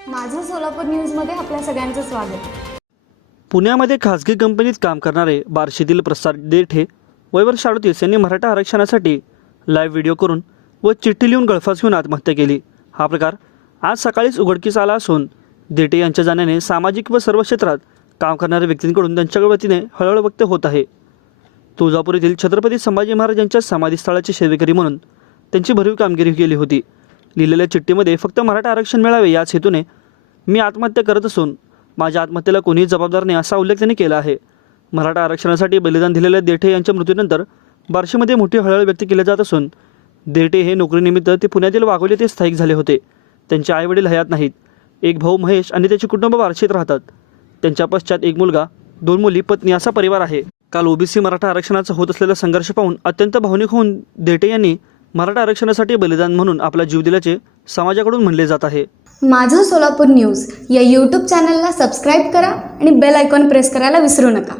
सोलापूर न्यूजमध्ये आपल्या सगळ्यांचं स्वागत. पुण्यामध्ये खासगी कंपनीत काम करणारे बार्शीतील प्रसाद देठे वयवर्ष अडतीस यांनी मराठा आरक्षणासाठी लाईव्ह व्हिडिओ करून व चिठ्ठी लिहून गळफास घेऊन आत्महत्या केली. हा प्रकार आज सकाळीच उघडकीस आला असून देठे यांच्या जाण्याने सामाजिक व सर्व क्षेत्रात काम करणाऱ्या व्यक्तींकडून त्यांच्या वतीने हळहळ व्यक्त होत आहे. तुळजापूर येथील छत्रपती संभाजी महाराज यांच्या समाधीस्थळाची सेवेकरी म्हणून त्यांची भरीव कामगिरी केली होती. लिहिलेल्या चिठ्ठीमध्ये फक्त मराठा आरक्षण मिळावे याच हेतूने मी आत्महत्या करत असून माझ्या आत्महत्येला कोणीही जबाबदार नाही असा उल्लेख त्यांनी केला आहे. मराठा आरक्षणासाठी बलिदान दिलेल्या देठे यांच्या मृत्यूनंतर बार्शीमध्ये मोठी हळहळ व्यक्त केली जात असून देठे हे नोकरीनिमित्त ते पुण्यातील वाघोली ते स्थायिक झाले होते. त्यांचे आईवडील हयात नाहीत. एक भाऊ महेश आणि त्याचे कुटुंब बार्शीत राहतात. त्यांच्या पश्चात एक मुलगा दोन मुली पत्नी असा परिवार आहे. काल ओबीसी मराठा आरक्षणाचा होत असलेला संघर्ष पाहून अत्यंत भावनिक होऊन देठे यांनी मराठा आरक्षणासाठी बलिदान म्हणून आपला जीव दिल्याचे समाजाकडून म्हणले जात आहे. माझं सोलापूर न्यूज या यूट्यूब चॅनलला सबस्क्राईब करा आणि बेल आयकॉन प्रेस करायला विसरू नका.